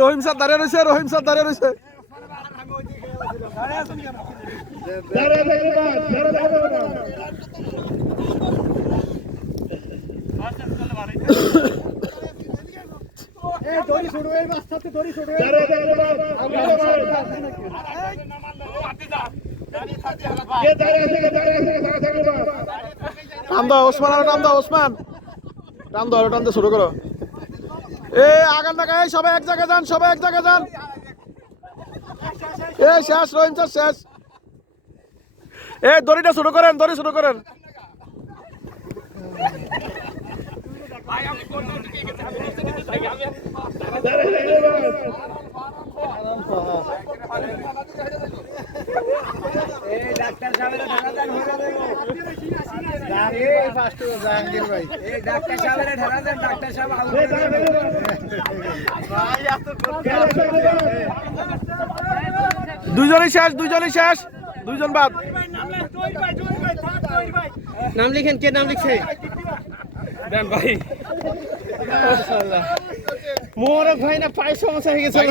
রহিম sir দাঁড়িয়ে রয়েছে, রহিম sir দাঁড়িয়ে রয়েছে। টান দাও ওসমান, আরো টান দাও ওসমান, টান দাও, আরো টান দিয়ে শুরু করো। আগান টাকা, সবাই এক জায়গায় যান, সবাই এক জায়গায় যান। শেষ, রহিম স্যার শেষ। দড়িটা শুরু করেন, দড়ি শুরু করেন। দুইজনই শেষ, দুইজনই শেষ, দুইজন বাদ। নাম লিখেন, কে নাম লিখছে? দেন ভাই। মোরক ভাই না পায়ে সমস্যা হয়ে গেছে ভাই।